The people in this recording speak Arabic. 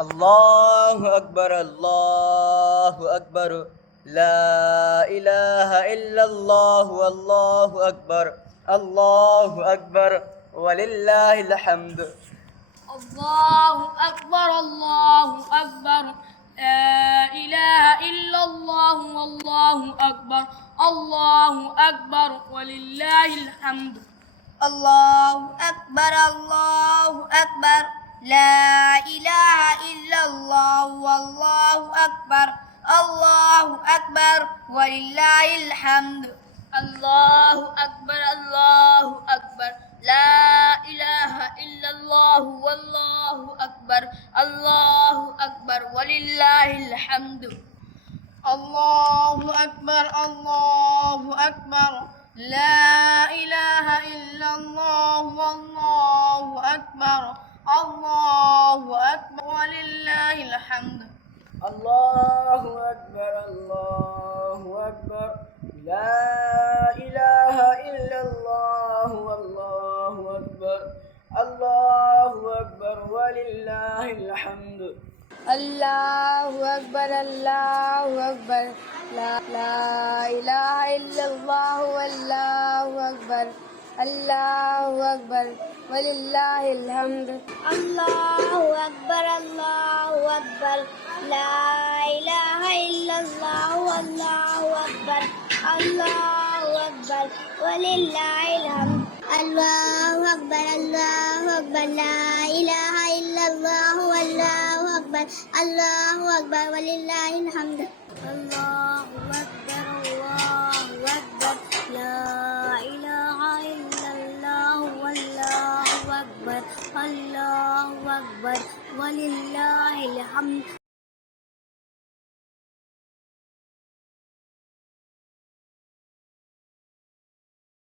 الله أكبر الله أكبر. لا إله إلا الله والله أكبر. الله أكبر ولله الحمد. الله أكبر الله أكبر. لا إله إلا الله والله أكبر. الله أكبر ولله الحمد. الله أكبر الله أكبر. لا إله إلا الله والله أكبر. الله أكبر ولله الحمد. الله أكبر الله أكبر. لا إله إلا الله والله أكبر. الله أكبر ولله الحمد. الله أكبر الله أكبر. لا إله إلا الله والله أكبر. الله أكبر ولله الحمد. الله أكبر الله أكبر. لا إله إلا الله والله أكبر. الله أكبر ولله الحمد. الله أكبر الله أكبر. لا إله إلا الله والله أكبر. الله أكبر ولله الحمد. الله أكبر الله أكبر. لا إله إلا الله والله أكبر. الله أكبر ولله الحمد. الله أكبر الله أكبر. لا إله إلا الله والله أكبر. الله أكبر ولله الحمد. الله أكبر الله أكبر. لا إله إلا الله والله أكبر. الله أكبر ولله الحمد.